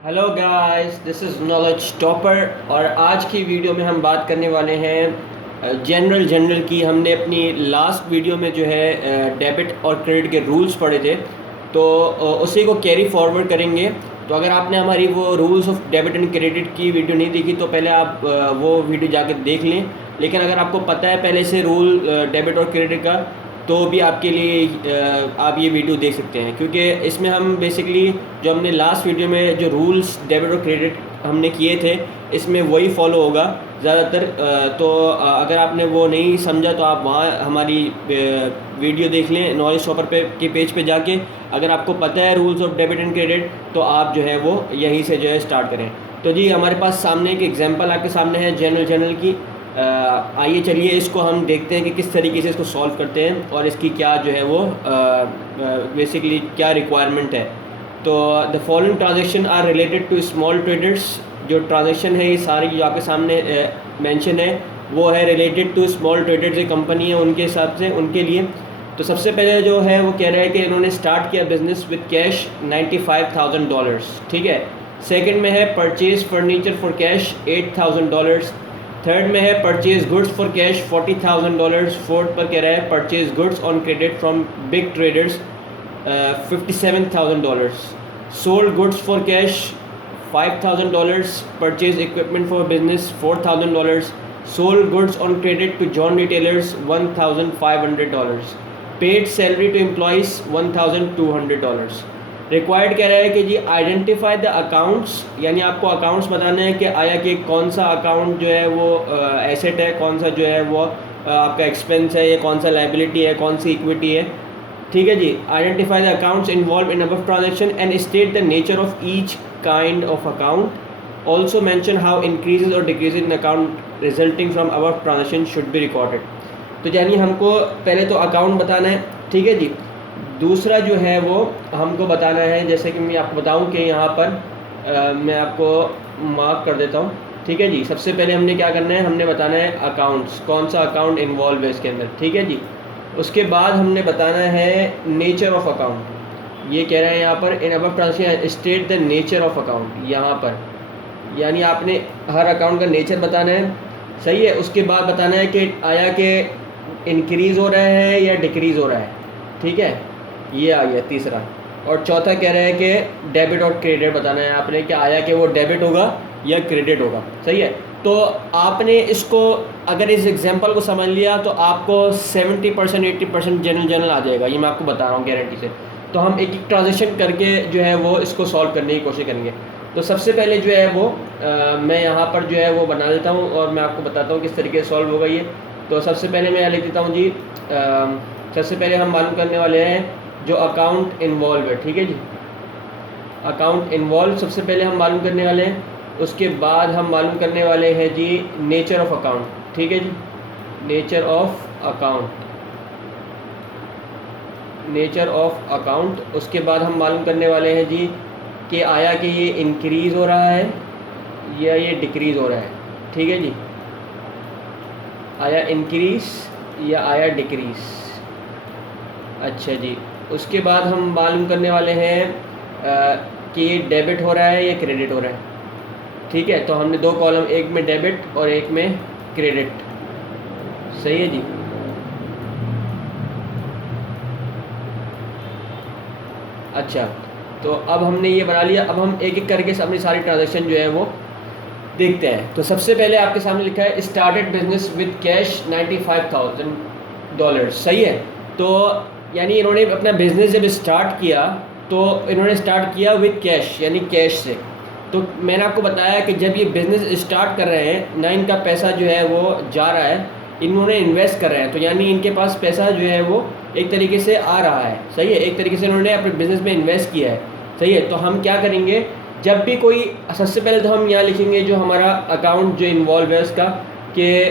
Hello guys, this is knowledge topper. और आज की वीडियो में हम बात करने वाले हैं जनरल की। हमने अपनी लास्ट वीडियो में जो है डेबिट और क्रेडिट के रूल्स पढ़े थे, तो उसी को कैरी फॉरवर्ड करेंगे। तो अगर आपने हमारी वो rules of debit and credit की वीडियो नहीं देखी तो पहले आप वो वीडियो जाकर देख लें। लेकिन अगर आपको पता है पहले से रूल डेबिट और क्रेडिट का, तो भी आपके लिए आप ये वीडियो देख सकते हैं, क्योंकि इसमें हम बेसिकली जो हमने लास्ट वीडियो में जो रूल्स डेबिट और क्रेडिट हमने किए थे इसमें वही फॉलो होगा ज़्यादातर। तो अगर आपने वो नहीं समझा तो आप वहाँ हमारी वीडियो देख लें नॉलेज शॉपर पे के पेज पे जाके। अगर आपको पता है rules of debit and credit तो आप जो है वो यहीं से जो है स्टार्ट करें। तो जी हमारे पास सामने एक एग्जांपल आपके सामने है जनरल की। आइए चलिए इसको हम देखते हैं कि किस तरीके से इसको सॉल्व करते हैं और इसकी क्या जो है वो बेसिकली क्या रिक्वायरमेंट है। तो the following transaction are related to small traders. जो ट्रांजेक्शन है ये सारी जो आपके सामने मेंशन है वो है रिलेटेड टू स्मॉल ट्रेडर्स। ये कंपनी है उनके हिसाब से उनके लिए। तो सबसे पहले जो है वो कह रहा है कि इन्होंने स्टार्ट किया बिजनेस विद कैश $95,000, ठीक है। सेकंड में है purchase furniture for cash $8,000। Third में है purchase goods for cash $40,000। Fourth पर कह रहा है purchase goods on credit from big traders $57,000। Sold goods for cash $5,000। Purchase equipment for business $4,000। Sold goods on credit to John retailers $1,500। Paid salary to employees $1,200। Required कह रहा है कि जी identify the accounts, यानी आपको अकाउंट्स बताना है कि आया कि कौन सा अकाउंट जो है वो एसेट है, कौन सा जो है वो आपका एक्सपेंस है, या कौन सा लाइबिलिटी है, कौन सी इक्विटी है, ठीक है जी। Identify the accounts involve in above transaction and state the nature of each kind of account. Also mention how increases और decreases in account resulting from above transaction should be recorded. तो यानी हमको पहले तो अकाउंट बताना है, ठीक है जी। दूसरा जो है वो हमको बताना है, जैसे कि मैं आपको बताऊं कि यहाँ पर मैं आपको मार्क कर देता हूँ, ठीक है जी। सबसे पहले हमने क्या करना है, हमने बताना है अकाउंट्स, कौन सा अकाउंट इन्वॉल्व है इसके अंदर, ठीक है जी। उसके बाद हमने बताना है नेचर ऑफ अकाउंट। ये कह रहे हैं यहाँ पर इन above transaction state the nature of account, यहाँ पर यानी आपने हर अकाउंट का नेचर बताना है, सही है। उसके बाद बताना है कि आया कि इंक्रीज़ हो रहा है या डिक्रीज़ हो रहा है, ठीक है, ये आ गया तीसरा। और चौथा कह रहा है कि डेबिट और क्रेडिट बताना है आपने कि आया कि वो डेबिट होगा या क्रेडिट होगा, सही है। तो आपने इसको अगर इस एग्जांपल को समझ लिया तो आपको 70% 80% जनरल आ जाएगा, ये मैं आपको बता रहा हूँ गारंटी से। तो हम एक एक ट्रांजेक्शन करके जो है वो इसको सॉल्व करने की कोशिश करेंगे। तो सबसे पहले जो है वो मैं यहाँ पर जो है वो बना लेता हूँ और मैं आपको बताता हूँ किस तरीके से सॉल्व होगा ये। तो सबसे पहले मैं यहाँ लिख देता हूँ जी। सबसे पहले हम मालूम करने वाले हैं जो अकाउंट इन्वॉल्व है, ठीक है जी। अकाउंट इन्वॉल्व सबसे पहले हम मालूम करने वाले हैं। उसके बाद हम मालूम करने वाले हैं जी नेचर ऑफ अकाउंट, ठीक है जी। Nature of account, nature of account. उसके बाद हम मालूम करने वाले हैं जी कि आया कि ये इंक्रीज़ हो रहा है या ये डिक्रीज़ हो रहा है, ठीक है जी। आया इंक्रीज़ या आया डिक्रीज़, अच्छा जी। उसके बाद हम मालूम करने वाले हैं कि ये डेबिट हो रहा है या क्रेडिट हो रहा है, ठीक है। तो हमने दो कॉलम, एक में डेबिट और एक में क्रेडिट, सही है जी। अच्छा, तो अब हमने ये बना लिया। अब हम एक एक करके अपनी सारी ट्रांजेक्शन जो है वो देखते हैं। तो सबसे पहले आपके सामने लिखा है स्टार्टेड बिजनेस विद कैश $95,000, सही है। तो यानी इन्होंने अपना बिज़नेस जब स्टार्ट किया तो इन्होंने स्टार्ट किया विद कैश, यानी कैश से। तो मैंने आपको बताया कि जब ये बिज़नेस स्टार्ट कर रहे हैं ना, इनका पैसा जो है वो जा रहा है, इन्होंने इन्वेस्ट कर रहे हैं, तो यानी इनके पास पैसा जो है वो एक तरीके से आ रहा है, सही है। एक तरीके से इन्होंने अपने बिज़नेस में इन्वेस्ट किया है, सही है। तो हम क्या करेंगे, जब भी कोई, सबसे पहले तो हम यहाँ लिखेंगे जो हमारा अकाउंट जो इन्वॉल्व है उसका, कि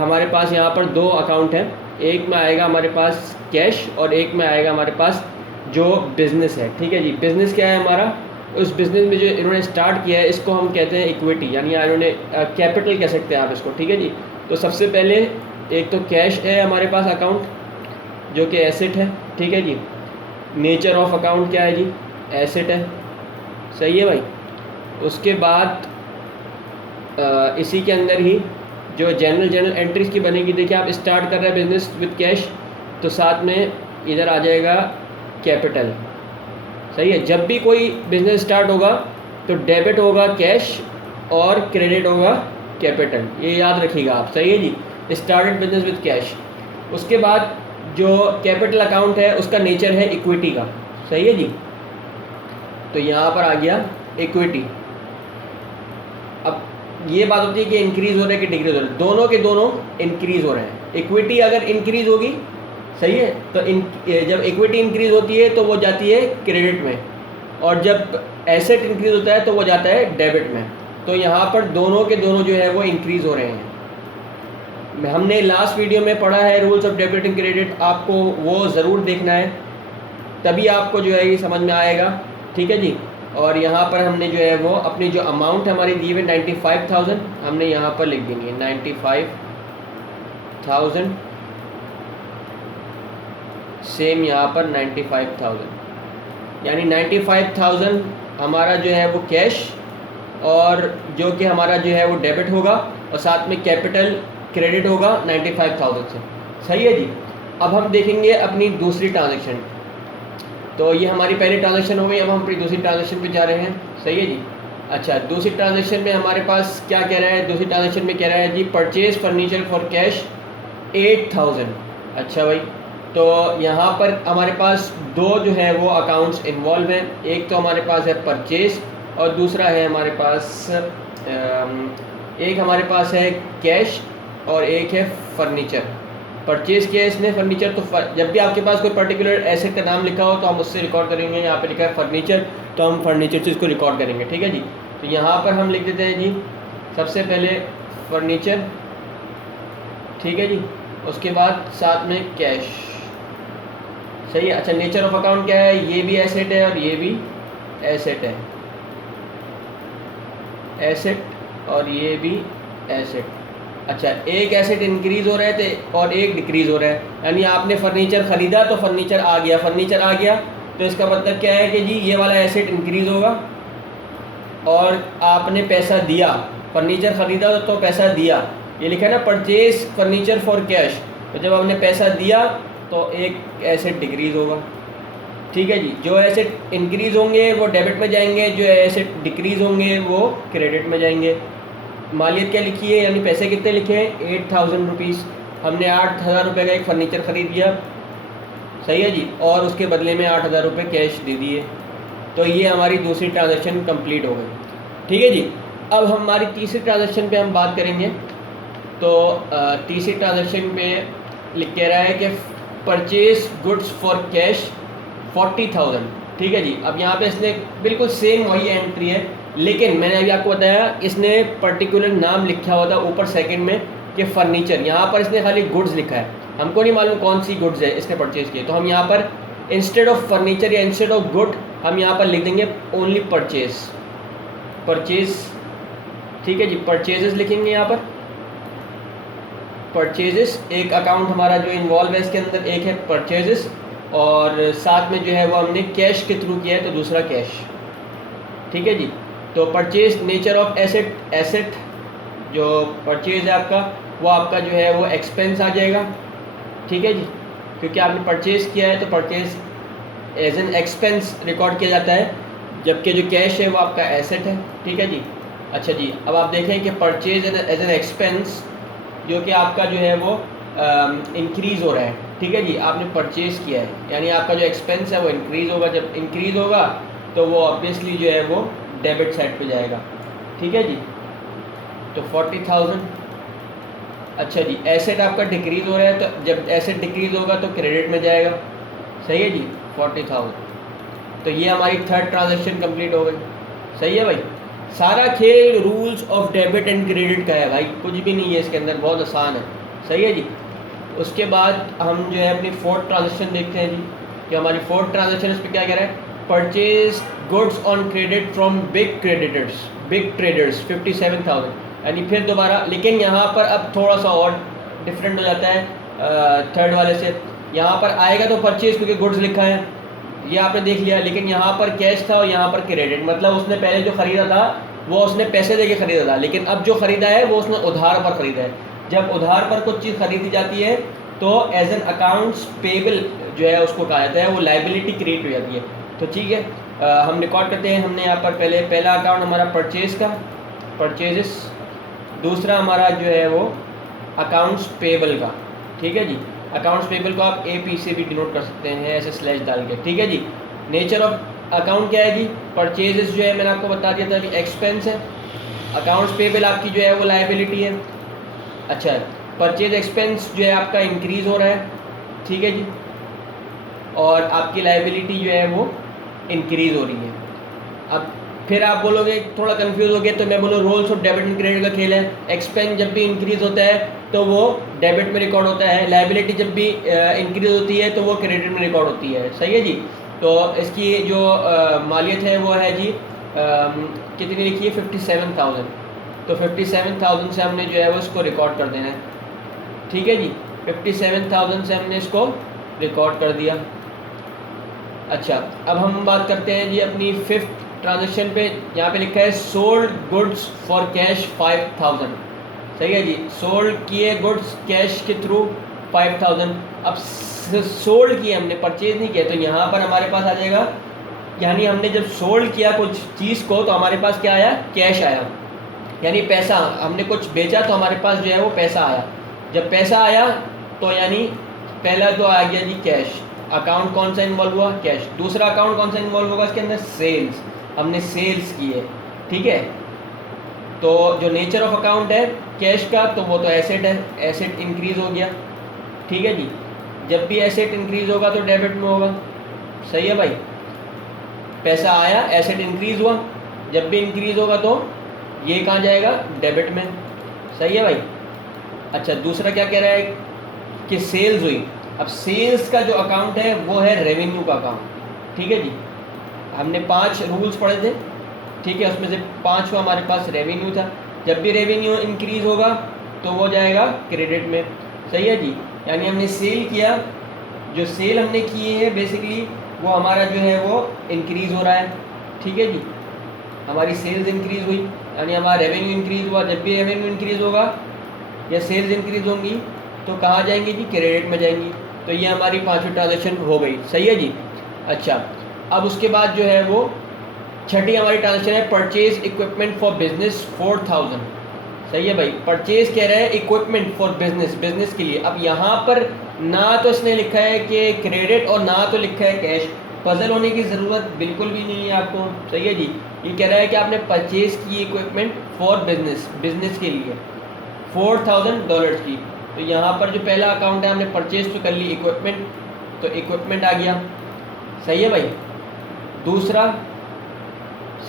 हमारे पास यहाँ पर दो अकाउंट हैं। एक में आएगा हमारे पास कैश और एक में आएगा हमारे पास जो बिज़नेस है, ठीक है जी। बिज़नेस क्या है हमारा, उस बिज़नेस में जो इन्होंने स्टार्ट किया है इसको हम कहते हैं इक्विटी, यानी इन्होंने कैपिटल कह सकते हैं आप इसको, ठीक है जी। तो सबसे पहले एक तो कैश है हमारे पास अकाउंट जो कि एसेट है, ठीक है जी। नेचर ऑफ अकाउंट क्या है जी, एसेट है, सही है भाई। उसके बाद इसी के अंदर ही जो जनरल एंट्रीज की बनेगी, देखिए आप स्टार्ट कर रहे हैं बिजनेस विद कैश, तो साथ में इधर आ जाएगा कैपिटल। सही है, जब भी कोई बिजनेस स्टार्ट होगा तो डेबिट होगा कैश और क्रेडिट होगा कैपिटल, ये याद रखिएगा आप। सही है जी, स्टार्टेड बिजनेस विद कैश। उसके बाद जो कैपिटल अकाउंट है उसका नेचर है इक्विटी का। सही है जी, तो यहाँ पर आ गया इक्विटी। अब ये बात होती है कि इंक्रीज़ हो रहा है कि डिक्रीज़ हो रहा है, दोनों के दोनों इंक्रीज़ हो रहे हैं। इक्विटी अगर इंक्रीज़ होगी, सही है, तो जब इक्विटी इंक्रीज़ होती है तो वो जाती है क्रेडिट में, और जब एसेट इंक्रीज़ होता है तो वो जाता है डेबिट में। तो यहाँ पर दोनों के दोनों जो है वो इंक्रीज़ हो रहे हैं। हमने लास्ट वीडियो में पढ़ा है rules of debit and credit, आपको वो ज़रूर देखना है, तभी आपको जो है ये समझ में आएगा। ठीक है जी, और यहाँ पर हमने जो है वो अपनी जो अमाउंट हमारी दी हुई 95,000 हमने यहाँ पर लिख देंगे 95,000, सेम यहाँ पर 95,000, यानी 95,000 हमारा जो है वो कैश, और जो कि हमारा जो है वो डेबिट होगा, और साथ में कैपिटल क्रेडिट होगा 95,000 से। सही है जी, अब हम देखेंगे अपनी दूसरी ट्रांजैक्शन। तो ये हमारी पहली ट्रांजैक्शन हो गई, अब हम अपनी दूसरी ट्रांजैक्शन पे जा रहे हैं। सही है जी, अच्छा, दूसरी ट्रांजैक्शन में हमारे पास क्या कह रहा है, दूसरी ट्रांजैक्शन में कह रहा है जी परचेज फर्नीचर फॉर कैश 8,000। अच्छा भाई, तो यहाँ पर हमारे पास दो जो है वो अकाउंट्स इन्वॉल्व हैं, एक तो हमारे पास है परचेज और दूसरा है हमारे पास एक हमारे पास है कैश और एक है फर्नीचर। परचेज़ किया इसने फर्नीचर, तो जब भी आपके पास कोई पर्टिकुलर एसेट का नाम लिखा हो तो हम उससे रिकॉर्ड करेंगे। यहाँ पे लिखा है फर्नीचर, तो हम फर्नीचर से इसको रिकॉर्ड करेंगे। ठीक है जी, तो यहाँ पर हम लिख देते हैं जी सबसे पहले फर्नीचर। ठीक है जी, उसके बाद साथ में कैश। सही है, अच्छा, नेचर ऑफ अकाउंट क्या है, ये भी एसेट है और ये भी एसेट है, एसेट और ये भी एसेट। अच्छा, एक एसेट इंक्रीज़ हो रहे थे और एक डिक्रीज़ हो रहा है, यानी आपने फर्नीचर ख़रीदा तो फर्नीचर आ गया, फर्नीचर आ गया तो इसका मतलब क्या है कि जी ये वाला एसेट इंक्रीज़ होगा, और आपने पैसा दिया, फर्नीचर ख़रीदा तो पैसा दिया, ये लिखा है ना परचेज फर्नीचर फॉर कैश, तो जब आपने पैसा दिया तो एक एसेट डिक्रीज़ होगा। ठीक है जी, जो एसेट इंक्रीज़ होंगे वो डेबिट में जाएंगे, जो एसेट डिक्रीज़ होंगे वो क्रेडिट में जाएंगे। मालियत क्या लिखी है, यानी पैसे कितने लिखे हैं 8,000 रुपीज़। हमने 8,000 रुपये का एक फ़र्नीचर ख़रीद लिया। सही है जी, और उसके बदले में 8,000 रुपये कैश दे दिए, तो ये हमारी दूसरी ट्रांजैक्शन कंप्लीट हो गई। ठीक है जी, अब हमारी तीसरी ट्रांजैक्शन पे हम बात करेंगे। तो तीसरी ट्रांजैक्शन पे लिख कह रहा है कि परचेज गुड्स फॉर कैश 40,000। ठीक है जी, अब यहाँ पे इसने बिल्कुल सेम वही एंट्री है, लेकिन मैंने अभी आपको बताया इसने पर्टिकुलर नाम लिखा हुआ था ऊपर सेकंड में कि फर्नीचर, यहाँ पर इसने खाली गुड्स लिखा है, हमको नहीं मालूम कौन सी गुड्स है इसने परचेज़ की, तो हम यहाँ पर इंस्टेड ऑफ फर्नीचर या इंस्टेड ऑफ गुड हम यहाँ पर लिख देंगे ओनली परचेज, परचेज। ठीक है जी, परचेजेस लिखेंगे यहाँ पर, परचेजेस। एक अकाउंट हमारा जो इन्वॉल्व है इसके अंदर, एक है परचेजेस और साथ में जो है वो हमने कैश के थ्रू किया है, तो दूसरा कैश। ठीक है जी, तो purchase nature of asset, asset जो परचेज है आपका वो आपका जो है वो एक्सपेंस आ जाएगा। ठीक है जी, क्योंकि आपने परचेज़ किया है तो purchase as an expense record किया जाता है, जबकि जो कैश है वो आपका एसेट है। ठीक है जी, अच्छा जी, अब आप देखें कि परचेज एज एन एक्सपेंस जो कि आपका जो है वो इंक्रीज़ हो रहा है। ठीक है जी, आपने परचेज़ किया है, यानी आपका जो एक्सपेंस है वो इंक्रीज़ होगा, जब इंक्रीज़ होगा तो वो ऑब्वियसली जो है वो डेबिट साइड पे जाएगा। ठीक है जी, तो 40,000। अच्छा जी, एसेट आपका डिक्रीज़ हो रहा है, तो जब एसेट डिक्रीज़ होगा तो क्रेडिट में जाएगा। सही है जी, 40,000। तो ये हमारी थर्ड ट्रांजैक्शन कंप्लीट हो गई। सही है भाई, सारा खेल rules of debit and credit का है भाई, कुछ भी नहीं है इसके अंदर, बहुत आसान है। सही है जी, उसके बाद हम जो है अपनी फोर्थ ट्रांजैक्शन देखते हैं जी, कि हमारी फोर्थ ट्रांजैक्शन इस पर क्या कह रहा है, purchase goods on credit from big creditors, big traders 57,000, यानी फिर दोबारा, लेकिन यहाँ पर अब थोड़ा सा और डिफरेंट हो जाता है थर्ड वाले से। यहाँ पर आएगा तो परचेज क्योंकि गुड्स लिखा है, ये आपने देख लिया, लेकिन यहाँ पर कैश था और यहाँ पर क्रेडिट, मतलब उसने पहले जो ख़रीदा था वो उसने पैसे दे के ख़रीदा था, लेकिन अब जो ख़रीदा है वो उसने उधार पर ख़रीदा है। जब उधार पर कुछ चीज़ ख़रीदी जाती है तो एज एन अकाउंट्स पेबल जो है उसको कहा जाता है, वो लाइबिलिटी क्रिएट हो जाती है। तो ठीक है, हम रिकॉर्ड करते हैं। हमने यहाँ पर पहला अकाउंट हमारा परचेज़ का, परचेजेस। दूसरा हमारा जो है वो अकाउंट्स पेबल का, ठीक है जी। अकाउंट्स पेबल को आप AP से भी डिनोट कर सकते हैं ऐसे स्लैश डाल के, ठीक है जी। नेचर ऑफ अकाउंट क्या है जी? परचेजेस जो है मैंने आपको बता दिया था अभी एक्सपेंस है। अकाउंट्स पेबल आपकी जो है वो लाइबिलिटी है। अच्छा, परचेज एक्सपेंस जो है आपका इंक्रीज़ हो रहा है, ठीक है जी, और आपकी लाइबिलिटी जो है वो इंक्रीज़ हो रही है। अब फिर आप बोलोगे थोड़ा कंफ्यूज हो गया, तो मैं बोलूँ rules of debit and credit का खेल है। एक्सपेंस जब भी इंक्रीज़ होता है तो वो डेबिट में रिकॉर्ड होता है, लाइबिलिटी जब भी इंक्रीज़ होती है तो वो क्रेडिट में रिकॉर्ड होती है, सही है जी। तो इसकी जो मालियत है वो है जी कितनी लिखी है? 57,000। तो 57,000 से हमने जो है वो इसको रिकॉर्ड कर देना है, ठीक है जी। 57,000 से हमने इसको रिकॉर्ड कर दिया। अच्छा, अब हम बात करते हैं जी अपनी फिफ्थ ट्रांजेक्शन पे। यहाँ पे लिखा है सोल्ड गुड्स फॉर कैश 5,000, सही है जी। सोल्ड किए गुड्स कैश के थ्रू 5,000। अब सोल्ड किए हमने, परचेज नहीं किया, तो यहाँ पर हमारे पास आ जाएगा, यानी हमने जब सोल्ड किया कुछ चीज़ को तो हमारे पास क्या आया? कैश आया, यानी पैसा। हमने कुछ बेचा तो हमारे पास जो है वो पैसा आया। जब पैसा आया तो यानी पहला तो आ गया जी कैश। अकाउंट कौन सा इन्वॉल्व हुआ? कैश। दूसरा अकाउंट कौन सा इन्वॉल्व होगा इसके अंदर? सेल्स। हमने सेल्स की है, ठीक है। तो जो नेचर ऑफ अकाउंट है कैश का, तो वो तो एसेट है, एसेट इंक्रीज हो गया, ठीक है जी। जब भी एसेट इंक्रीज होगा तो डेबिट में होगा, सही है भाई। पैसा आया, एसेट इंक्रीज हुआ, जब भी इंक्रीज होगा तो ये कहाँ जाएगा? डेबिट में, सही है भाई। अच्छा, दूसरा क्या कह रहा है कि सेल्स हुई। अब सेल्स का जो अकाउंट है वो है रेवेन्यू का अकाउंट, ठीक है जी। हमने 5 रूल्स पढ़े थे, ठीक है, उसमें से 5वां हमारे पास रेवेन्यू था। जब भी रेवेन्यू इंक्रीज होगा तो वो जाएगा क्रेडिट में, सही है जी। यानी हमने सेल किया, जो सेल हमने किए हैं बेसिकली वो हमारा जो है वो इंक्रीज़ हो रहा है, ठीक है जी। हमारी सेल्स इंक्रीज़ हुई यानी हमारा रेवेन्यू इंक्रीज़ हुआ। जब भी रेवेन्यू इंक्रीज़ होगा या सेल्स इंक्रीज़ होंगी तो कहाँ जाएंगी जी? क्रेडिट में जाएंगी। तो ये हमारी 5वीं ट्रांजेक्शन हो गई, सही है जी। अच्छा, अब उसके बाद जो है वो छठी हमारी ट्रांजेक्शन है परचेज इक्विपमेंट फॉर बिजनेस 4,000, सही है भाई। परचेज कह रहा है इक्विपमेंट फॉर बिजनेस, बिजनेस के लिए। अब यहाँ पर ना तो इसने लिखा है कि क्रेडिट और ना तो लिखा है कैश। पजल होने की ज़रूरत बिल्कुल भी नहीं है आपको, सही है जी। ये कह रहा है कि आपने परचेज की इक्विपमेंट फॉर बिजनेस, बिजनेस के लिए $4,000 की। तो यहाँ पर जो पहला अकाउंट है हमने परचेज तो कर ली इक्विपमेंट, तो इक्विपमेंट आ गया, सही है भाई। दूसरा,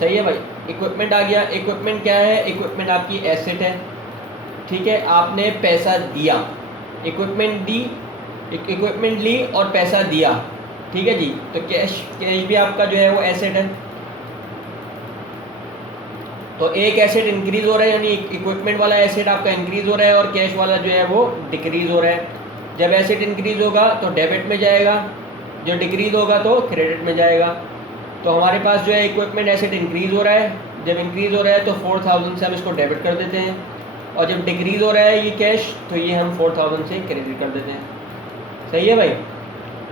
सही है भाई, इक्विपमेंट आ गया। इक्विपमेंट क्या है? इक्विपमेंट आपकी एसेट है, ठीक है। आपने पैसा दिया, इक्विपमेंट दी, इक्विपमेंट ली और पैसा दिया, ठीक है जी। तो कैश, कैश भी आपका जो है वो एसेट है। तो एक एसेट इंक्रीज हो रहा है यानी इक्विपमेंट वाला एसेट आपका इंक्रीज हो रहा है और कैश वाला जो है वो डिक्रीज हो रहा है। जब एसेट इंक्रीज होगा तो डेबिट में जाएगा, जो डिक्रीज होगा तो क्रेडिट में जाएगा। तो हमारे पास जो है इक्विपमेंट एसेट इंक्रीज हो रहा है, जब इंक्रीज हो रहा है तो 4,000 से हम इसको डेबिट कर देते हैं, और जब डिक्रीज हो रहा है ये कैश तो ये हम 4,000 से क्रेडिट कर देते हैं, सही है भाई।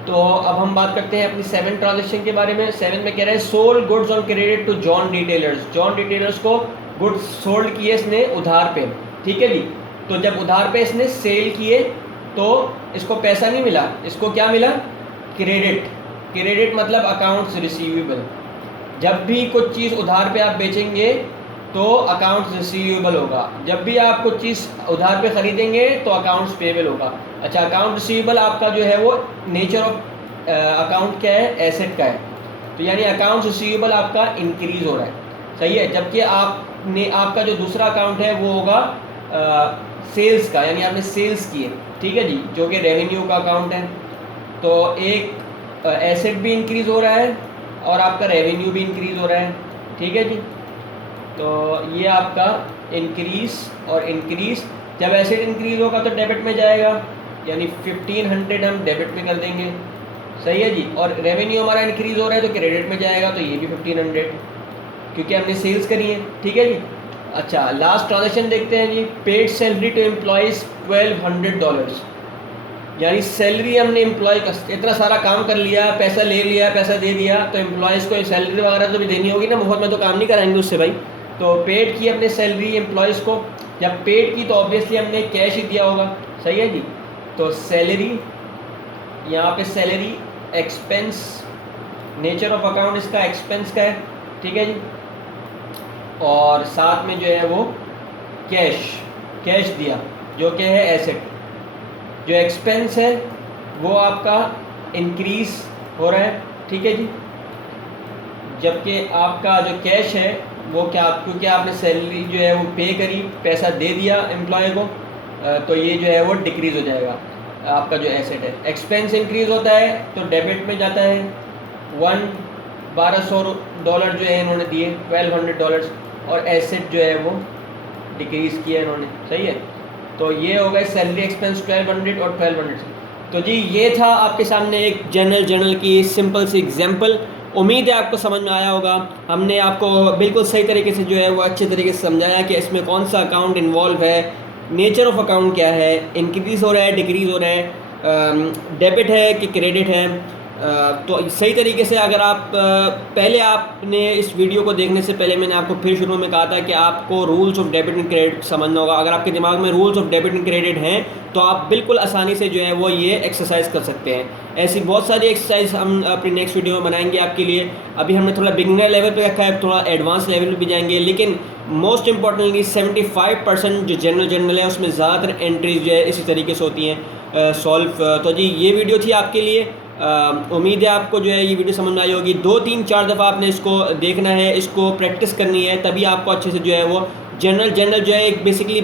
तो अब हम बात करते हैं अपनी 7 ट्रांजेक्शन के बारे में। 7 में कह रहे हैं sold goods on credit to John retailers. John retailers को गुड्स सोल्ड किए इसने उधार पे, ठीक है जी। तो जब उधार पे इसने सेल किए तो इसको पैसा नहीं मिला, इसको क्या मिला? क्रेडिट। क्रेडिट मतलब अकाउंट्स रिसीवेबल। जब भी कुछ चीज़ उधार पे आप बेचेंगे तो अकाउंट्स रिसीवेबल होगा, जब भी आप कुछ चीज़ उधार पे ख़रीदेंगे तो अकाउंट्स पेबल होगा। अच्छा, अकाउंट रिसीवेबल आपका जो है वो नेचर ऑफ अकाउंट क्या है? एसेट का है। तो यानी अकाउंट्स रिसीवेबल आपका इंक्रीज़ हो रहा है, सही है। जबकि आपका जो दूसरा अकाउंट है वो होगा सेल्स का, यानी आपने सेल्स किए, ठीक है जी, जो कि रेवेन्यू का अकाउंट है। तो एक एसेट भी इंक्रीज़ हो रहा है और आपका रेवेन्यू भी इंक्रीज़ हो रहा है, ठीक है जी। तो ये आपका इंक्रीज़ और इंक्रीज़, जब एसेट इंक्रीज़ होगा तो डेबिट में जाएगा, यानी 1,500 हम डेबिट में कर देंगे, सही है जी। और रेवेन्यू हमारा इंक्रीज़ हो रहा है तो क्रेडिट में जाएगा, तो ये भी 1,500, क्योंकि हमने सेल्स करी है, ठीक है जी। अच्छा, लास्ट ट्रांजेक्शन देखते हैं जी। पेड सैलरी टू एम्प्लॉयज़ $1200, यानी सैलरी हमने एम्प्लॉय का इतना सारा काम कर लिया, पैसा ले लिया, पैसा दे दिया, तो एम्प्लॉयज़ को सैलरी वगैरह तो भी देनी होगी ना, मुफ्त में तो काम नहीं कराएंगे उससे भाई। तो पेड की हमने सैलरी एम्प्लॉयज़ को, या पेड की तो ऑब्वियसली हमने कैश ही दिया होगा, सही है जी। तो सैलरी, यहाँ पे salary expense, nature of account इसका एक्सपेंस का है, ठीक है जी। और साथ में जो है वो कैश दिया, जो कि है एसेट। जो एक्सपेंस है वो आपका इंक्रीज़ हो रहा है, ठीक है जी। जबकि आपका जो कैश है वो क्या, क्योंकि आपने सैलरी जो है वो पे करी, पैसा दे दिया एम्प्लॉय को, तो ये जो है वो डिक्रीज़ हो जाएगा आपका जो एसेट है। एक्सपेंस इंक्रीज़ होता है तो डेबिट में जाता है। $1200 जो है इन्होंने दिए, $1200, और एसेट जो है वो डिक्रीज़ किया इन्होंने, सही है। तो ये हो गए सैलरी एक्सपेंस 1200 और 1200। तो जी ये था आपके सामने एक जनरल की सिंपल सी एग्जांपल। उम्मीद है आपको समझ में आया होगा। हमने आपको बिल्कुल सही तरीके से जो है वो अच्छे तरीके से समझाया कि इसमें कौन सा अकाउंट इन्वॉल्व है, नेचर ऑफ अकाउंट क्या है, इंक्रीज़ हो रहा है, डिक्रीज़ हो रहा है, डेबिट है कि क्रेडिट है। तो सही तरीके से अगर आप पहले आपने इस वीडियो को देखने से पहले मैंने आपको फिर शुरू में कहा था कि आपको rules of debit and credit समझना होगा। अगर आपके दिमाग में rules of debit and credit हैं तो आप बिल्कुल आसानी से जो है वो ये एक्सरसाइज कर सकते हैं। ऐसी बहुत सारी एक्सरसाइज हम अपनी नेक्स्ट वीडियो में बनाएंगे आपके लिए। अभी हमने थोड़ा बिगिनर लेवल पे रखा है, थोड़ा एडवांस लेवल पे भी जाएंगे, लेकिन मोस्ट इंपॉर्टेंटली 75% जो जनरल है उसमें ज़्यादातर एंट्रीज जो है इसी तरीके से होती हैं सॉल्व। तो जी ये वीडियो थी आपके लिए। उम्मीद है आपको जो है ये वीडियो समझ में आई होगी। 2-3-4 दफ़ा आपने इसको देखना है, इसको प्रैक्टिस करनी है, तभी आपको अच्छे से जो है वो जनरल जो है एक बेसिकली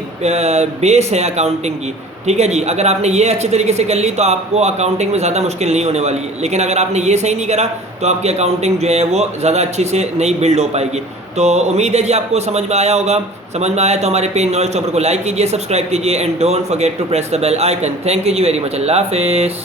बेस है अकाउंटिंग की, ठीक है जी। अगर आपने ये अच्छे तरीके से कर ली तो आपको अकाउंटिंग में ज़्यादा मुश्किल नहीं होने वाली है, लेकिन अगर आपने ये सही नहीं करा तो आपकी अकाउंटिंग जो है वो ज़्यादा अच्छे से नहीं बिल्ड हो पाएगी। तो उम्मीद है जी आपको समझ में आया होगा। समझ में आया तो हमारे पेज नॉलेज टॉपर को लाइक कीजिए, सब्सक्राइब कीजिए, and don't forget to press the bell icon. Thank you ji very much. अल्लाह हाफिज़।